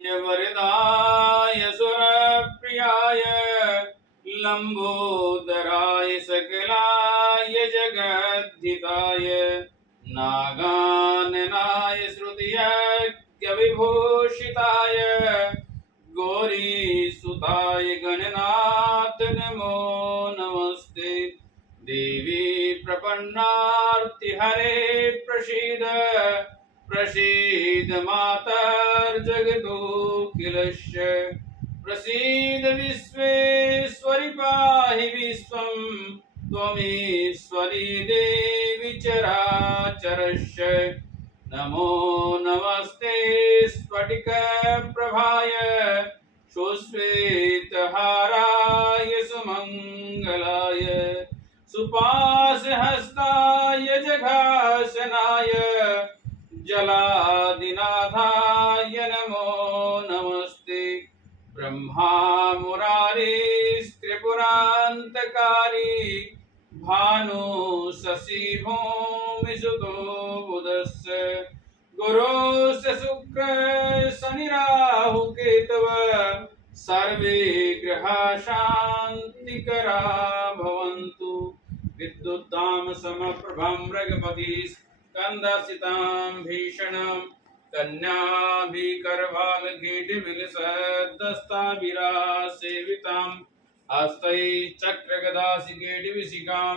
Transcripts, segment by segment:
वरदाय सुरप्रियाय लंबोदराय सकलाय जगद्धिताय नागाननाय श्रुतियज्ञविभूषिताय गौरीसुताय गणनाथ नमो नमस्ते। देवी प्रपन्नार्तिहरे प्रसीद प्रसीद मातर्जगदोऽखिलस्य प्रसीद विश्वेश्वरि पाहि विश्वं त्वमीश्वरी देवी चराचरस्य नमो नमस्ते स्फटिकप्रभाय सुश्वेतहाराय सुमङ्गलाय सुपाशहस्ताय जघासनाय जलादिनाथाय नमो नमस्ते। ब्रह्मा मुरारी त्रिपुरान्तकारी भानु शशि भूमिसुतो बुधस्य गुरुस्य शुक्र शनिराहु केतव सर्वे ग्रहा शान्तिकरा भवन्तु। विद्युतां समप्रभं रघुपति स्कन्दसितां भीषणं कन्याभिकरभालकीटिविलसद्दस्ताभिरासेवितां हस्तैश्चक्रगदासिकेटिविशिखां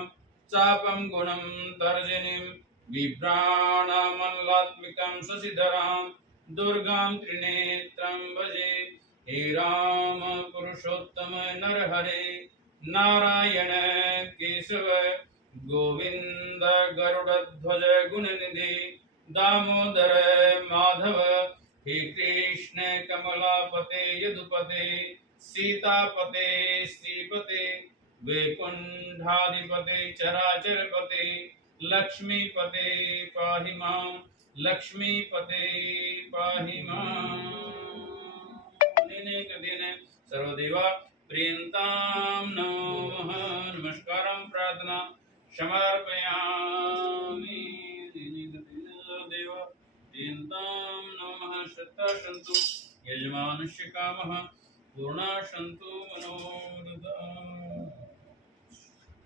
चापं गुणं तर्जनीं बिभ्राणामल्लात्मिकां शशिधरां दुर्गां त्रिनेत्रं भजे। हे राम पुरुषोत्तम नरहरे नारायण केशव गोविंद गरुड़ध्वज गुणनिधि दामोदर माधव। हे कृष्ण कमलापते यदुपते सीतापते श्रीपते वैकुंठाधिपते चराचरपते लक्ष्मीपते पाहि मां लक्ष्मीपते पाहि मां। दिन सर्वदेवा प्रियंतां नमः नमस्कारं प्रार्थना समर्पयामि। देव प्रियंतां नमः श्रद्धा सन्तु यजमानस्य कामः पूर्णा सन्तु मनोरथाः।